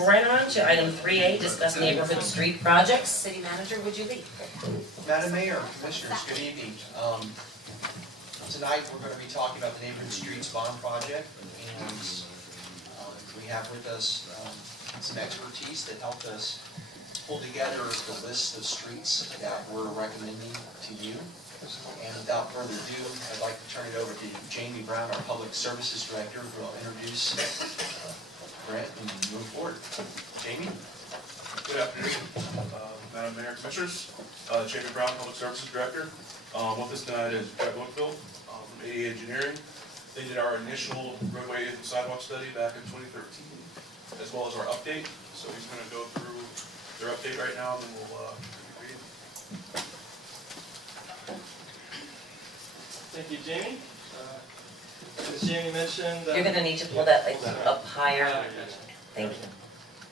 Right on to item 3A, discuss neighborhood street projects. City Manager, would you lead? Madam Mayor, Commissioners, good evening. Tonight, we're going to be talking about the Neighborhood Streets Bond Project, and we have with us some expertise that helped us pull together the list of streets that we're recommending to you. And without further ado, I'd like to turn it over to Jamie Brown, our Public Services Director, who will introduce Brent and move forward. Jamie? Good afternoon, Madam Mayor, Commissioners. Jamie Brown, Public Services Director. With us tonight is Brett Woodfield from AD Engineering. They did our initial roadway and sidewalk study back in 2013, as well as our update. So he's going to go through their update right now, and then we'll read. Thank you, Jamie. As Jamie mentioned, You're going to need to pull that like up higher. Thank you.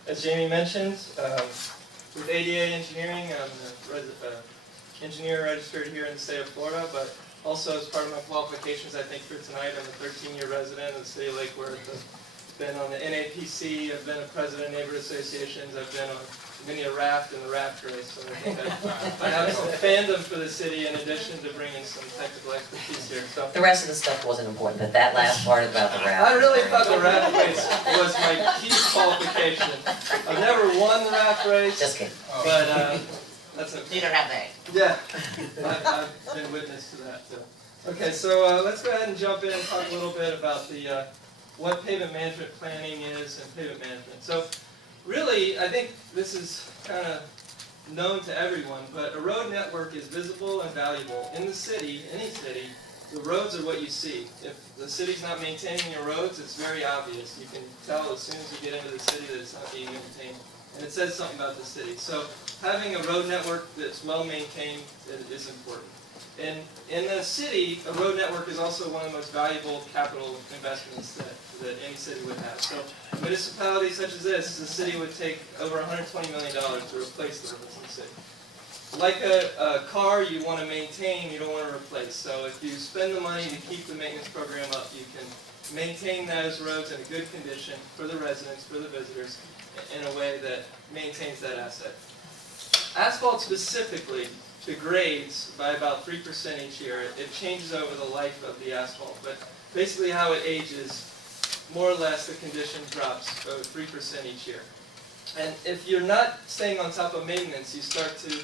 As Jamie mentioned, with ADA Engineering, I'm the engineer registered here in the state of Florida, but also as part of my qualifications, I think for tonight, I'm a 13-year resident of the city of Lake Worth. I've been on the NAPC, I've been a president of neighborhood associations, I've been on many a raft and the raft race, so I think I have some fandom for the city in addition to bringing some technical expertise here. So The rest of the stuff wasn't important, but that last part about the raft. I really thought the raft race was my key qualification. I've never won the raft race, Just kidding. but that's a Neither have they. yeah. I've been witness to that. So. Okay, so let's go ahead and jump in and talk a little bit about the what pavement management planning is and pavement management. So really, I think this is kind of known to everyone, but a road network is visible and valuable. In the city, any city, the roads are what you see. If the city's not maintaining your roads, it's very obvious. You can tell as soon as you get into the city that it's not being maintained. And it says something about the city. So having a road network that's well maintained is important. And in the city, a road network is also one of the most valuable capital investments that any city would have. So a municipality such as this, the city would take over $120 million to replace the roads in the city. Like a car you want to maintain, you don't want to replace. So if you spend the money to keep the maintenance program up, you can maintain those roads in a good condition for the residents, for the visitors, in a way that maintains that asset. Asphalt specifically degrades by about 3% each year. It changes over the life of the asphalt, but basically how it ages, more or less the condition drops over 3% each year. And if you're not staying on top of maintenance, you start to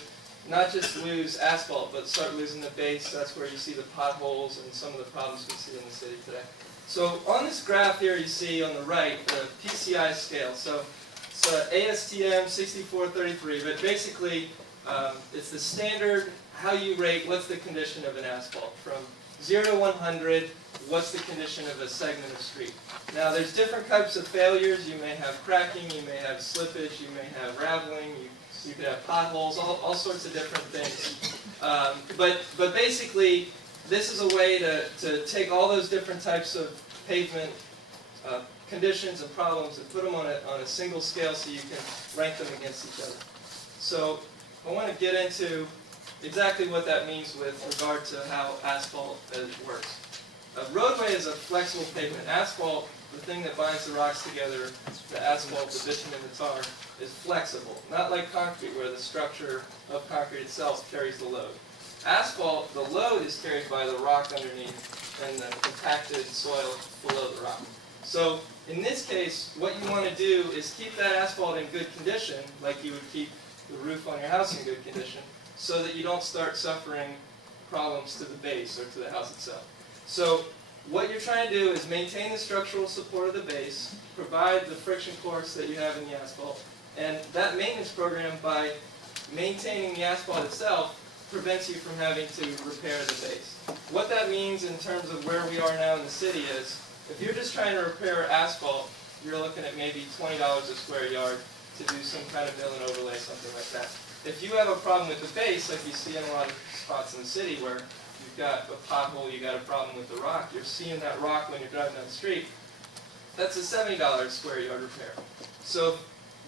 not just lose asphalt, but start losing the base. That's where you see the potholes and some of the problems we see in the city today. So on this graph here, you see on the right the PCI scale. So it's ASTM 6433, but basically it's the standard, how you rate what's the condition of an asphalt. From 0 to 100, what's the condition of a segment of street. Now there's different types of failures. You may have cracking, you may have slippage, you may have raveling, you could have potholes, all sorts of different things. But basically, this is a way to take all those different types of pavement conditions and problems and put them on a single scale so you can rank them against each other. So I want to get into exactly what that means with regard to how asphalt works. A roadway is a flexible pavement. Asphalt, the thing that binds the rocks together, the asphalt, the bitumen, the tar, is flexible. Not like concrete, where the structure of concrete itself carries the load. Asphalt, the load is carried by the rock underneath and the compacted soil below the rock. So in this case, what you want to do is keep that asphalt in good condition, like you would keep the roof on your house in good condition, so that you don't start suffering problems to the base or to the house itself. So what you're trying to do is maintain the structural support of the base, provide the friction force that you have in the asphalt, and that maintenance program, by maintaining the asphalt itself, prevents you from having to repair the base. What that means in terms of where we are now in the city is, if you're just trying to repair asphalt, you're looking at maybe $20 a square yard to do some kind of mill and overlay, something like that. If you have a problem with the base, like you see in a lot of spots in the city where you've got a pothole, you've got a problem with the rock, you're seeing that rock when you're driving down the street, that's a $70 a square yard repair. So if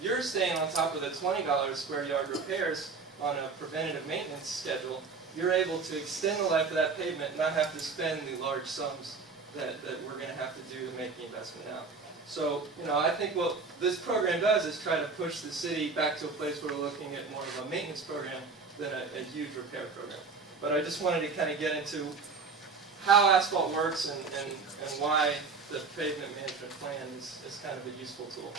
you're staying on top of the $20 a square yard repairs on a preventative maintenance schedule, you're able to extend the life of that pavement and not have to spend the large sums that we're going to have to do to make the investment now. So, I think what this program does is try to push the city back to a place where we're looking at more of a maintenance program than a huge repair program. But I just wanted to kind of get into how asphalt works and why the pavement management plan is kind of a useful tool.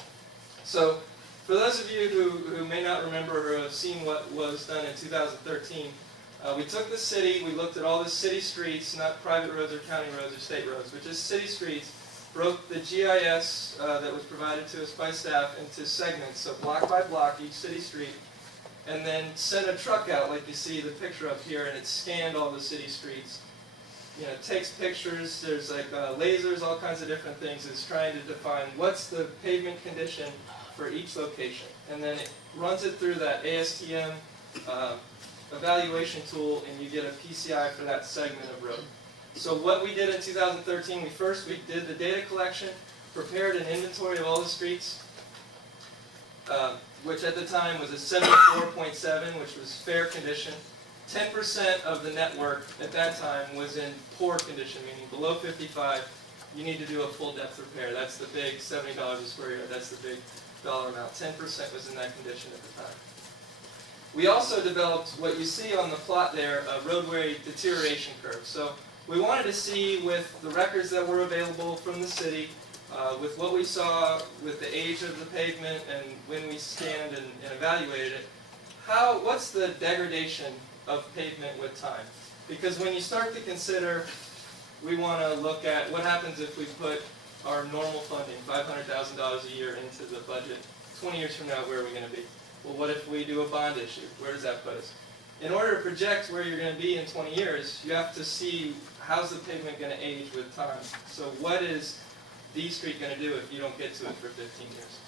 So, for those of you who may not remember or have seen what was done in 2013, we took the city, we looked at all the city streets, not private roads or county roads or state roads, but just city streets, broke the GIS that was provided to us by staff into segments, so block by block, each city street, and then sent a truck out, like you see the picture up here, and it scanned all the city streets. It takes pictures, there's like lasers, all kinds of different things. It's trying to define what's the pavement condition for each location. And then it runs it through that ASTM evaluation tool, and you get a PCI for that segment of road. So what we did in 2013, we did the data collection, prepared an inventory of all the streets, which at the time was a 74.7, which was fair condition. 10% of the network at that time was in poor condition, meaning below 55, you need to do a full depth repair. That's the big $70 a square yard, that's the big dollar amount. 10% was in that condition at the time. We also developed what you see on the plot there, a roadway deterioration curve. So we wanted to see with the records that were available from the city, with what we saw with the age of the pavement and when we scanned and evaluated it, what's the degradation of pavement with time? Because when you start to consider, we want to look at what happens if we put our normal funding, $500,000 a year, into the budget. 20 years from now, where are we going to be? Well, what if we do a bond issue? Where does that put us? In order to project where you're going to be in 20 years, you have to see how's the pavement going to age with time. So what is D Street going to do if you don't get to it for 15 years?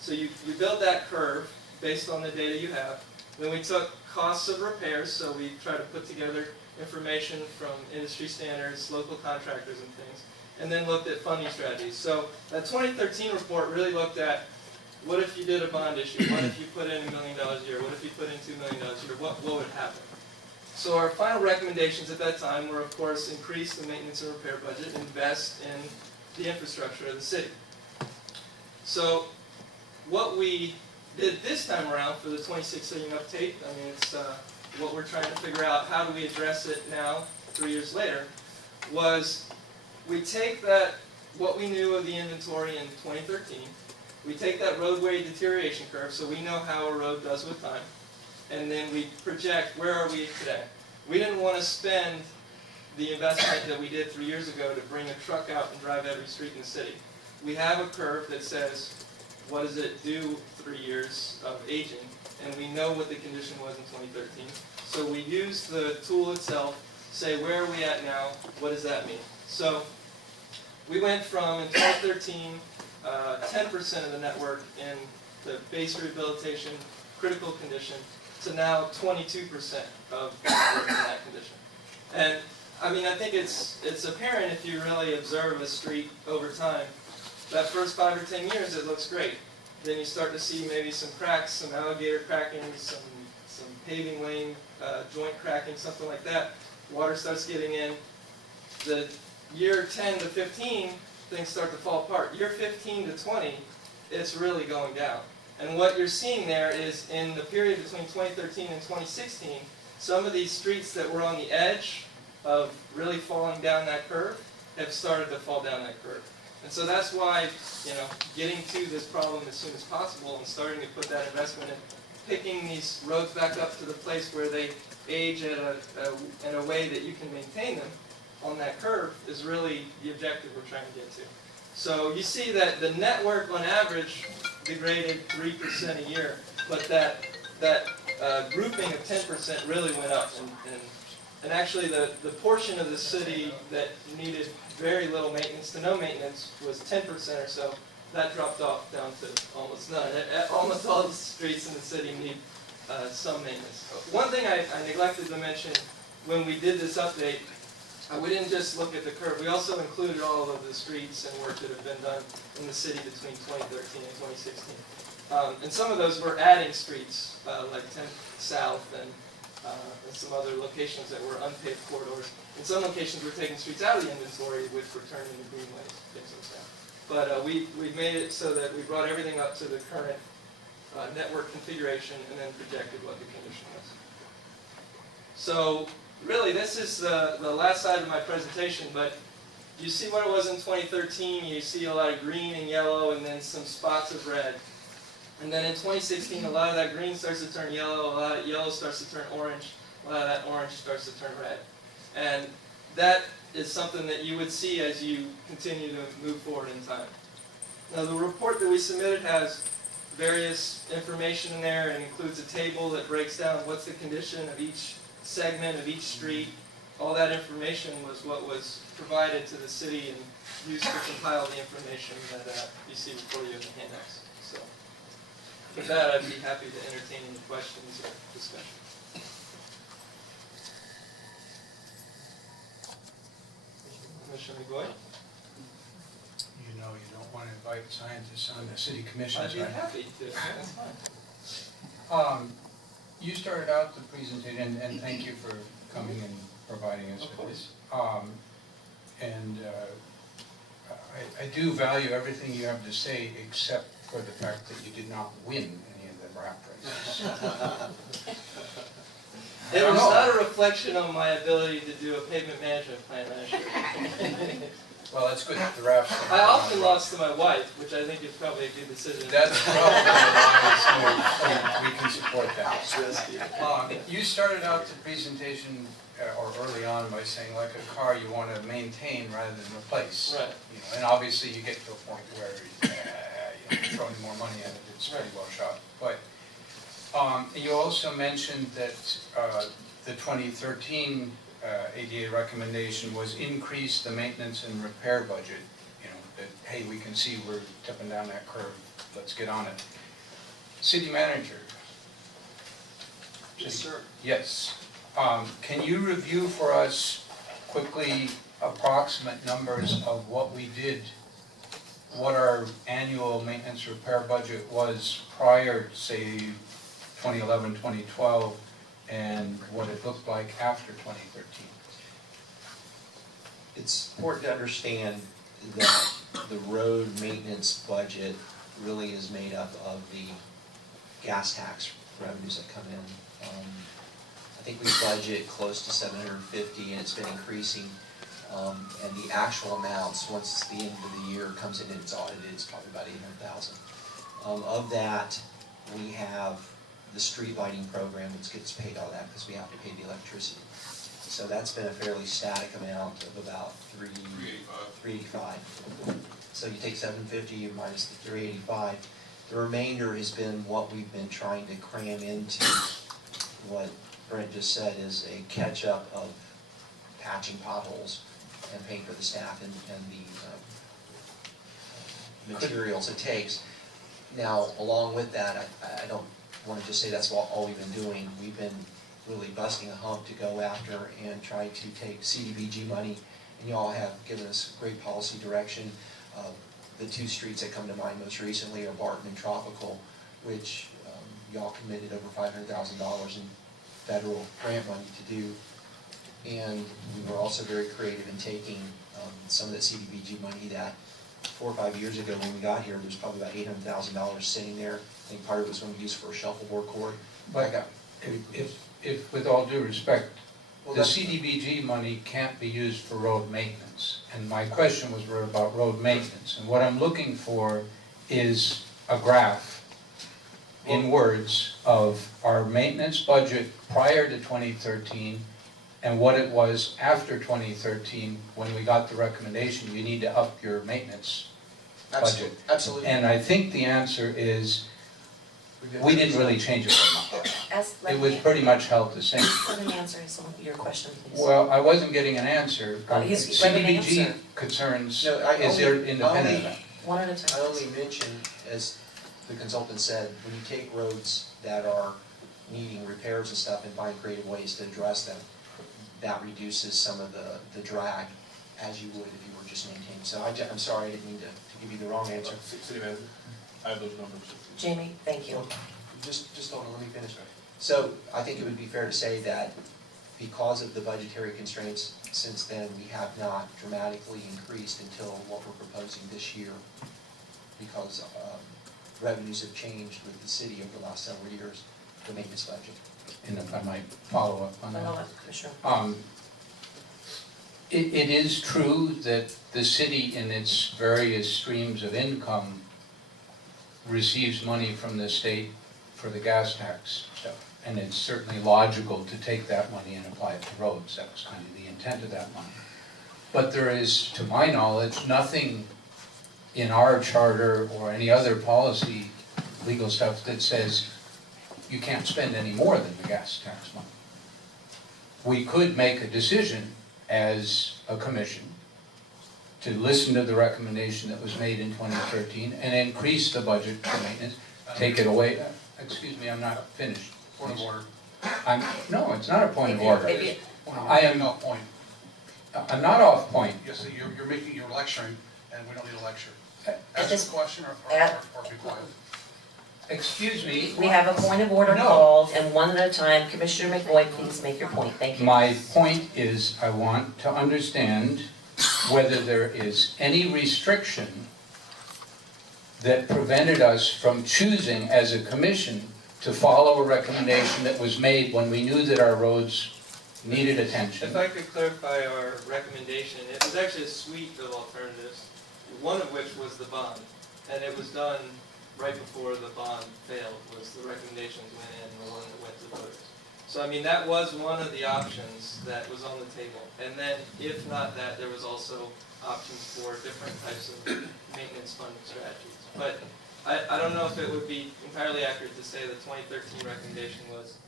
So you build that curve based on the data you have. Then we took costs of repairs, so we try to put together information from industry standards, local contractors and things, and then looked at funding strategies. So that 2013 report really looked at what if you did a bond issue, what if you put in $1 million a year, what if you put in $2 million a year, what would happen? So our final recommendations at that time were, of course, increase the maintenance and repair budget, invest in the infrastructure of the city. So what we did this time around for the 2016 update, it's what we're trying to figure out, how do we address it now, 3 years later, was we take that, what we knew of the inventory in 2013, we take that roadway deterioration curve, so we know how a road does with time, and then we project where are we today. We didn't want to spend the investment that we did 3 years ago to bring a truck out and drive every street in the city. We have a curve that says, what does it do 3 years of aging? And we know what the condition was in 2013. So we use the tool itself, say where are we at now, what does that mean? So we went from, in 2013, 10% of the network in the base rehabilitation, critical condition, to now 22% of the network in that condition. And I think it's apparent if you really observe a street over time. That first 5 or 10 years, it looks great. Then you start to see maybe some cracks, some alligator cracking, some paving lane joint cracking, something like that. Water starts getting in. The year 10 to 15, things start to fall apart. Year 15 to 20, it's really going down. And what you're seeing there is in the period between 2013 and 2016, some of these streets that were on the edge of really falling down that curve have started to fall down that curve. And so that's why, getting to this problem as soon as possible and starting to put that investment in, picking these roads back up to the place where they age in a way that you can maintain them on that curve is really the objective we're trying to get to. So you see that the network on average degraded 3% a year, but that grouping of 10% really went up. And actually the portion of the city that needed very little maintenance to no maintenance was 10% or so. That dropped off down to almost none. Almost all the streets in the city need some maintenance. One thing I neglected to mention when we did this update, we didn't just look at the curve. We also included all of the streets and work that have been done in the city between 2013 and 2016. And some of those were adding streets, like 10th South and some other locations that were unpaved corridors. In some locations, we're taking streets out of the inventory, which were turned into greenways, things like that. But we made it so that we brought everything up to the current network configuration and then projected what the condition was. So really, this is the last slide of my presentation, but you see what it was in 2013. You see a lot of green and yellow and then some spots of red. And then in 2016, a lot of that green starts to turn yellow, a lot of yellow starts to turn orange, a lot of that orange starts to turn red. And that is something that you would see as you continue to move forward in time. Now, the report that we submitted has various information in there and includes a table that breaks down what's the condition of each segment of each street. All that information was what was provided to the city and used to compile the information that you see before you in the handouts. So, with that, I'd be happy to entertain any questions or discussion. Commissioner McGoy? You know you don't want to invite scientists on the city commissions, I'd be right? happy to. That's fine. You started out the presentation, and thank you for coming and providing us with this. I do value everything you have to say, except for the fact that you did not win any of the rap races. It was not a reflection on my ability to do a pavement management plan last year. Well, that's good that the raps. I often lost to my wife, which I think is probably a good decision. That's probably why we can support that. You started out the presentation, or early on, by saying like a car you want to maintain rather than replace. Right. You know, and obviously you get to a point where throwing more money at it, it's pretty well shot. But you also mentioned that the 2013 ADA recommendation was increase the maintenance and repair budget. You know, that, hey, we can see we're tipping down that curve, let's get on it. City manager. Yes, sir. Yes. Can you review for us quickly approximate numbers of what we did, what our annual maintenance repair budget was prior, say, 2011, 2012, and what it looked like after 2013? It's important to understand that the road maintenance budget really is made up of the gas tax revenues that come in. I think we budget close to 750, and it's been increasing. And the actual amounts, once the end of the year comes in and it's audited, it's probably about 800,000. Of that, we have the street lighting program, which gets paid out of that because we have to pay the electricity. So that's been a fairly static amount of about 385. So you take 750, you minus the 385. The remainder has been what we've been trying to cram into what Brent just said is a catch-up of patching potholes and paying for the staff and the materials it takes. Now, along with that, I don't want to just say that's all we've been doing. We've been really busting a hump to go after and try to take CDBG money, and y'all have given us great policy direction. The two streets that come to mind most recently are Barton and Tropical, which y'all committed over $500,000 in federal grant money to do. And we were also very creative in taking some of that CDBG money that 4 or 5 years ago when we got here, there's probably about $800,000 sitting there. I think part of it was going to be used for a shuffleboard court. But if with all due respect, Well, the CDBG money can't be used for road maintenance. And my question was about road maintenance. And what I'm looking for is a graph in words of our maintenance budget prior to 2013 and what it was after 2013 when we got the recommendation, you need to up your maintenance budget. Absolutely. And I think the answer is, we didn't really change it very much. It was pretty much held the same. Let me answer some of your question, please. Well, I wasn't getting an answer. Let me CDBG answer. concerns, No, is there independent of that? One at a time. I only mentioned, as the consultant said, when you take roads that are needing repairs and stuff and find creative ways to address them, that reduces some of the drag as you would if you were just maintaining. So I'm sorry, I didn't mean to give you the wrong answer. City manager, I have those numbers. Jamie, thank you. Just hold on, let me finish. So I think it would be fair to say that because of the budgetary constraints since then, we have not dramatically increased until what we're proposing this year, because revenues have changed with the city over the last several years, the maintenance budget. And if I might follow up on that. Well, Commissioner. It is true that the city in its various streams of income receives money from the state for the gas tax stuff. And it's certainly logical to take that money and apply it to roads. That was kind of the intent of that money. But there is, to my knowledge, nothing in our charter or any other policy, legal stuff, that says you can't spend any more than the gas tax money. We could make a decision as a commission to listen to the recommendation that was made in 2013 and increase the budget for maintenance, take it away. Excuse me, I'm not finished. Point of order. No, it's not a point of order. Maybe- I am Off point. I'm not off point. Yes, you're making, you're lecturing, and we don't need a lecture. At Ask this- a question or be quiet. Excuse me. We have a point of order No. called, and one at a time. Commissioner McBoyd, please make your point. Thank you. My point is, I want to understand whether there is any restriction that prevented us from choosing as a commission to follow a recommendation that was made when we knew that our roads needed attention. If I could clarify our recommendation, it was actually a suite of alternatives, one of which was the bond. And it was done right before the bond failed, was the recommendations went in, the one that went to voters. So I mean, that was one of the options that was on the table. And then, if not that, there was also options for different types of maintenance funding strategies. But I don't know if it would be entirely accurate to say the 2013 recommendation was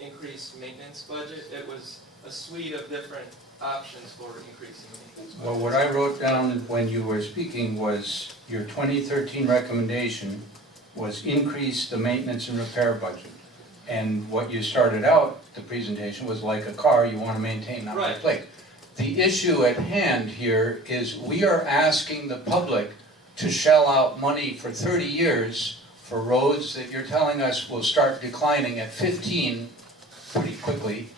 increased maintenance budget. It was a suite of different options for increasing maintenance budget. Well, what I wrote down when you were speaking was your 2013 recommendation was increase the maintenance and repair budget. And what you started out, the presentation, was like a car, you want to maintain, not Right. replace. The issue at hand here is we are asking the public to shell out money for 30 years for roads that you're telling us will start declining at 15 pretty quickly,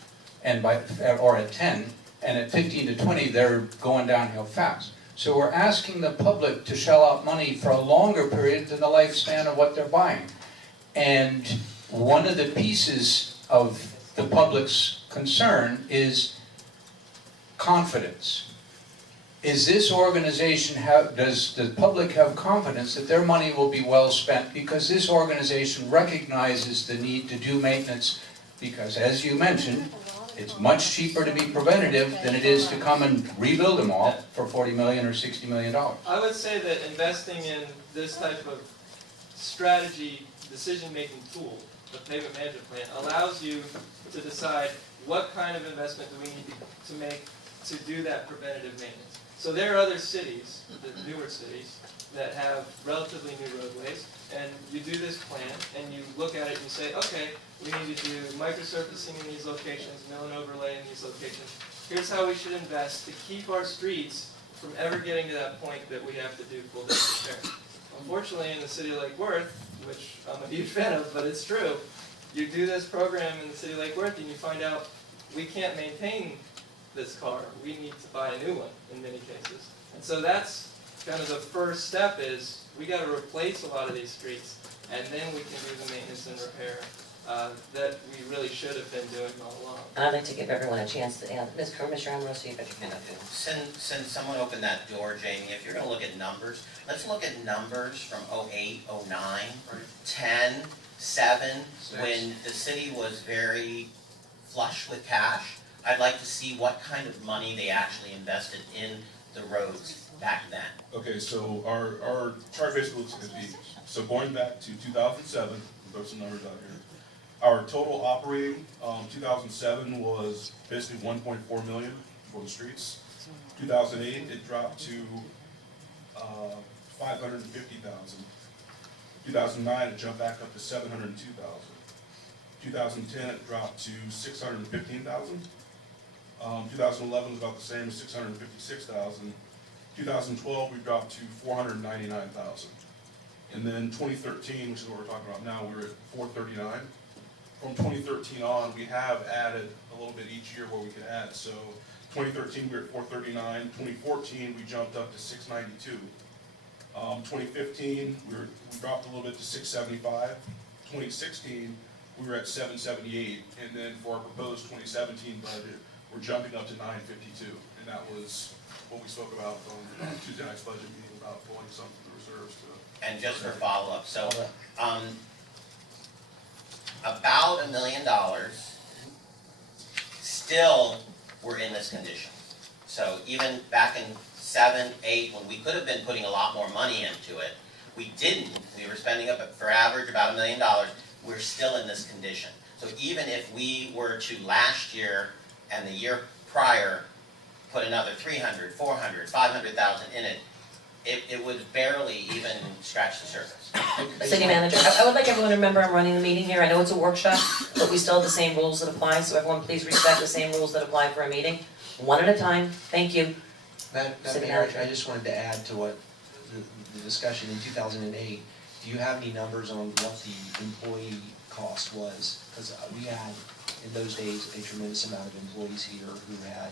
and or at 10, and at 15 to 20 they're going downhill fast. So we're asking the public to shell out money for a longer period than the lifespan of what they're buying. And one of the pieces of the public's concern is confidence. Is this organization does the public have confidence that their money will be well spent, because this organization recognizes the need to do maintenance, because as you mentioned, it's much cheaper to be preventative than it is to come and rebuild them all for $40 million or $60 million. I would say that investing in this type of strategy, decision-making tool, the pavement management plan, allows you to decide what kind of investment do we need to make to do that preventative maintenance. So there are other cities, the newer cities, that have relatively new roadways, and you do this plan, and you look at it and you say, okay, we need to do microsurfacing in these locations, mill and overlay in these locations. Here's how we should invest to keep our streets from ever getting to that point that we have to do full depth repair. Unfortunately, in the city of Lake Worth, which I'm a huge fan of, but it's true, you do this program in the city of Lake Worth and you find out we can't maintain this car. We need to buy a new one in many cases. And so that's kind of the first step, is we got to replace a lot of these streets, and then we can do the maintenance and repair that we really should have been doing all along. And I'd like to give everyone a chance to answer. Ms. Commissioner Ambrose, you got your hand up. Since someone opened that door, Jamie, if you're gonna look at numbers, let's look at numbers from 08, 09, 10, 7, when the city was very flush with cash. I'd like to see what kind of money they actually invested in the roads back then. Okay, so our chart basically looks at these. So going back to 2007, throw some numbers out here. Our total operating, 2007 was basically 1.4 million for the streets. 2008, it dropped to 550,000. 2009, it jumped back up to 702,000. 2010, it dropped to 615,000. 2011 was about the same as 656,000. 2012, we dropped to 499,000. And then 2013, which is what we're talking about now, we were at 439. from 2013 on, we have added a little bit each year where we can add. So 2013, we were at 439. 2014, we jumped up to 692. 2015, we dropped a little bit to 675. 2016, we were at 778. And then for our proposed 2017 budget, we're jumping up to 952. And that was what we spoke about on Tuesday night's budget meeting about pulling some from the reserves to. And just for follow-up, so, about $1 million, still, we're in this condition. So even back in 7, 8, when we could have been putting a lot more money into it, we didn't. We were spending up for average about $1 million. We're still in this condition. So even if we were to last year and the year prior put another 300, 400, 500,000 in it, it would barely even scratch the surface. City manager, I would like everyone to remember I'm running the meeting here. I know it's a workshop, but we still have the same rules that apply, so everyone please respect the same rules that apply for a meeting. One at a time. Thank you. Madam City Mayor, Manager. I just wanted to add to what the discussion in 2008. Do you have any numbers on what the employee cost was? Because we had, in those days, a tremendous amount of employees here who had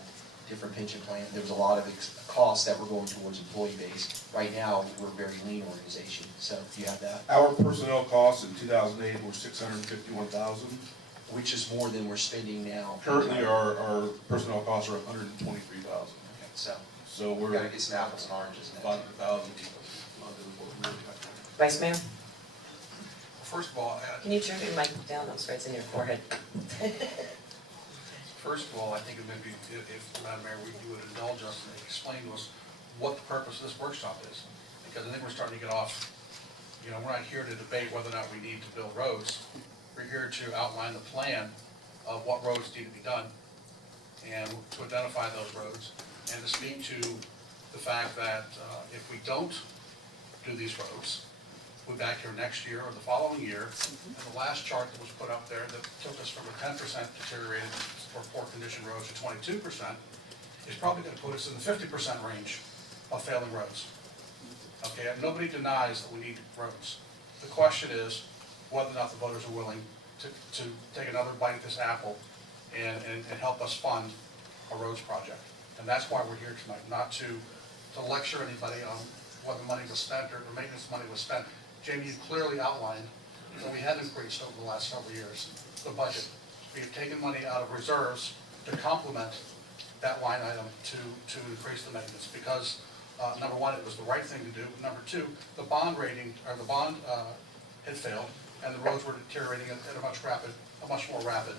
different pension plans. There was a lot of costs that were going towards employee base. Right now, we're a very lean organization. So do you have that? Our personnel costs in 2008 were $651,000. Which is more than we're spending now. Currently, our personnel costs are $123,000. Okay, so So we we're gotta get some apples and oranges in there. 500,000. Vice Mayor, First of all, can you turn your mic down? I'm sorry, it's in your forehead. I think it would be, if Madam Mayor, you would indulge us and explain to us what the purpose of this workshop is. Because I think we're starting to get off, we're not here to debate whether or not we need to build roads. We're here to outline the plan of what roads need to be done and to identify those roads and to speak to the fact that if we don't do these roads, we'll be back here next year or the following year. And the last chart that was put up there that took us from a 10% deteriorated or poor condition roads to 22% is probably going to put us in the 50% range of failing roads. Okay, and nobody denies that we need roads. The question is whether or not the voters are willing to take another bite at this apple and help us fund a roads project. And that's why we're here tonight, not to lecture anybody on whether money was spent or the maintenance money was spent. Jamie, you clearly outlined that we have increased over the last several years the budget. We have taken money out of reserves to complement that line item to increase the maintenance because number one, it was the right thing to do. Number two, the bond rating or the bond had failed and the roads were deteriorating at a much more rapid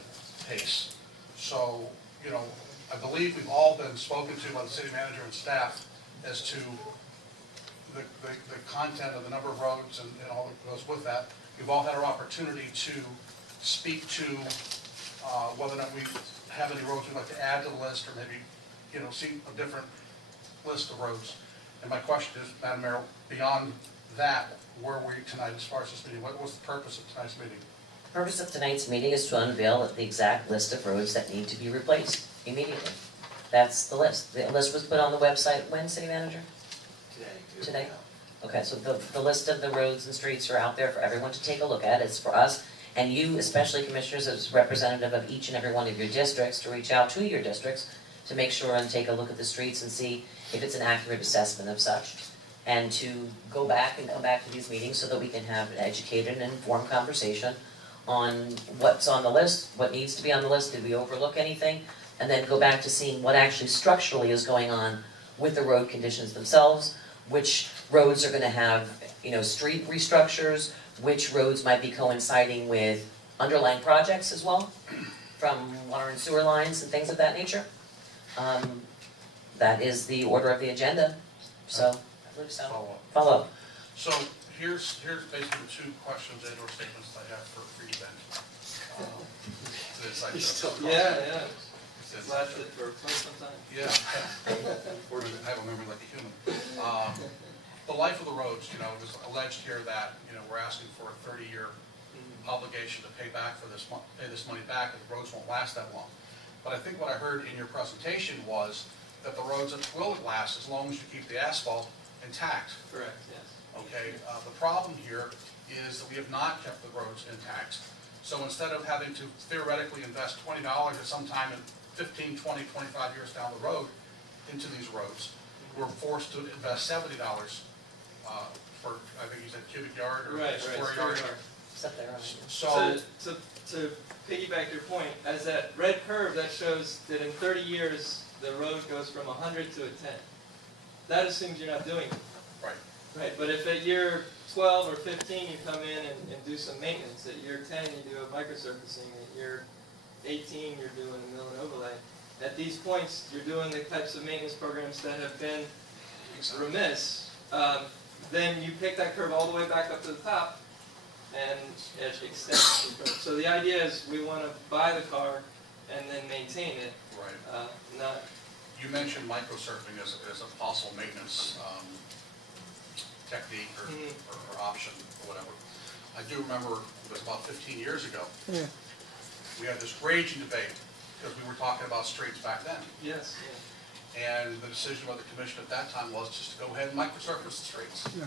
pace. So, I believe we've all been spoken to by the city manager and staff as to the content of the number of roads and all that goes with that. We've all had our opportunity to speak to whether or not we have any roads we'd like to add to the list or maybe, see a different list of roads. And my question is, Madam Mayor, beyond that, where were you tonight as far as this meeting? What was the purpose of tonight's meeting? The purpose of tonight's meeting is to unveil the exact list of roads that need to be replaced immediately. That's the list. The list was put on the website when, City Manager? Today? Okay, so the list of the roads and streets are out there for everyone to take a look at. It's for us and you, especially commissioners, as representative of each and every one of your districts, to reach out to your districts to make sure and take a look at the streets and see if it's an accurate assessment of such. And to go back and come back to these meetings so that we can have an educated and informed conversation on what's on the list, what needs to be on the list, did we overlook anything, and then go back to seeing what actually structurally is going on with the road conditions themselves, which roads are going to have, street restructures, which roads might be coinciding with underlying projects as well, from water and sewer lines and things of that nature. That is the order of the agenda, so I believe so. Follow up. So here's basically the two questions and or statements I have for you then. It's like Yeah. It's lasted for quite some time. Yeah. I have a memory like a human. The life of the roads, it was alleged here that, we're asking for a 30-year obligation to pay this money back, and the roads won't last that long. But I think what I heard in your presentation was that the roads will last as long as you keep the asphalt intact. Correct, yes. Okay, the problem here is that we have not kept the roads intact. So instead of having to theoretically invest $20 at some time in 15, 20, 25 years down the road into these roads, we're forced to invest $70 for, I think you said cubic yard or Right, square right, yard. It's up there, all right. So, To piggyback your point, as that red curve, that shows that in 30 years, the road goes from 100 to a 10. That assumes you're not doing it. right, Right, but if at year 12 or 15, you come in and do some maintenance, at year 10, you do a microsurfacing, at year 18, you're doing a mill and overlay. At these points, you're doing the types of maintenance programs that have been remiss. Then you pick that curve all the way back up to the top, and it extends the curve. So the idea is we want to buy the car and then maintain it, right. not, You mentioned microsurfing as a possible maintenance technique or option or whatever. I do remember it was about 15 years ago. Yeah. We had this raging debate because we were talking about streets back then. yes, And the decision of the commission at that time was just to go ahead and microsurface the streets. Yeah.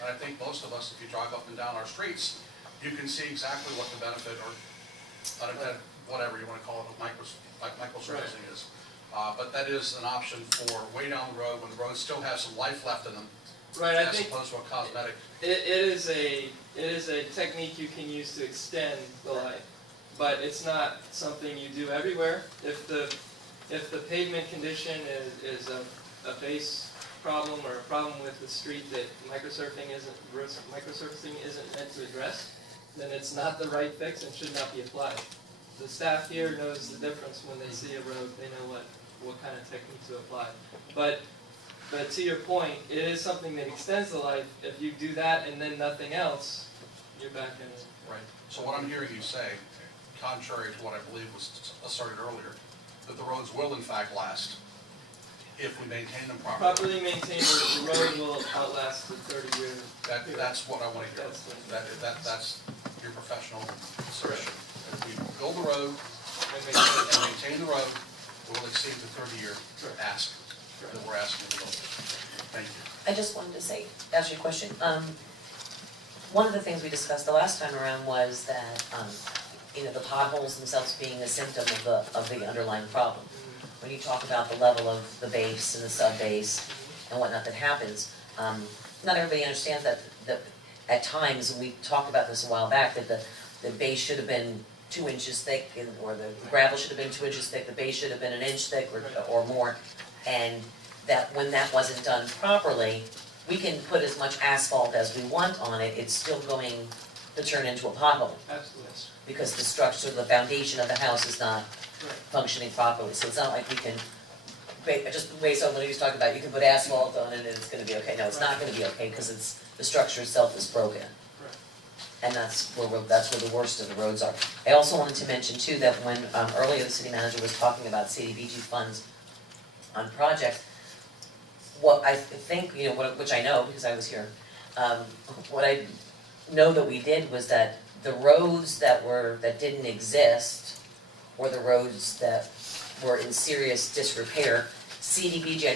And I think most of us, if you drive up and down our streets, you can see exactly what the benefit or unintended, whatever you want to call it, microsurfacing is. But that is an option for way down the road when the roads still have some life left in them, right. I as think opposed to a cosmetic. it is a technique you can use to extend the life, but it's not something you do everywhere. If the pavement condition is a base problem or a problem with the street that microsurfacing isn't meant to address, then it's not the right fix and should not be applied. The staff here knows the difference when they see a road, they know what kind of technique to apply. But to your point, it is something that extends the life. If you do that and then nothing else, you're back in it. Right. So what I'm hearing you say, contrary to what I believe was asserted earlier, that the roads will in fact last if we maintain them properly. Properly maintained, the road will outlast the 30-year. That's what I want to hear. That's your professional assertion. If we build the road and maintain the road, we'll exceed the 30-year ask that we're asking to build. Thank you. I just wanted to say, ask you a question. One of the things we discussed the last time around was that, the potholes themselves being a symptom of the underlying problem. When you talk about the level of the base and the sub-base and whatnot that happens, not everybody understands that at times, and we talked about this a while back, that the base should have been 2 inches thick, or the gravel should have been 2 inches thick, the base should have been 1 inch thick or more, and that when that wasn't done properly, we can put as much asphalt as we want on it, it's still going to turn into a pothole, Absolutely. because the structure, the foundation of the house is not Right. functioning properly, so it's not like we can, just based on what he was talking about, you can put asphalt on it and it's gonna be okay. No, it's not gonna be okay, because the structure itself is broken. Right. And that's where the worst of the roads are. I also wanted to mention too, that when, earlier the city manager was talking about CDBG funds on projects, what I think, which I know, because I was here, what I know that we did was that the roads that didn't exist, or the roads that were in serious disrepair, CDBG,